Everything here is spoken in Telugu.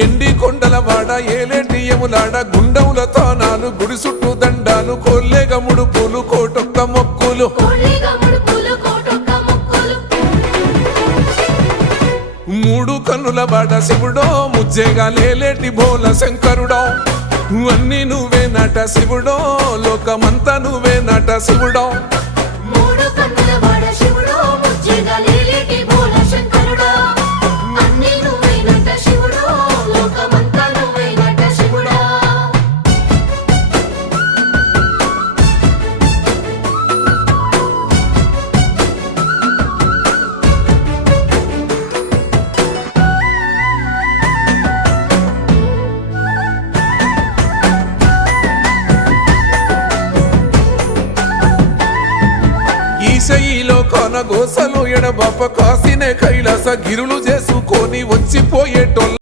ఎండి కొండల వాడ ఏలేటి యములాడ గుండముల తానాలు గుడి చుట్టూ దండాలు కోల్లేగ ముడుపులు కోటొక్క మొక్కులు మూడు కన్నుల వాడ శివుడో ముజ్జేగా లేలేటి బోల శంకరుడో అన్ని నువ్వే నట శివుడో లోకమంతా నువ్వే నట శివుడో ఈశయిలో కొనగోసలు ఎడబాప కాసినే కైలాస గిరులు చేసుకొని వచ్చిపోయేటోళ్ళ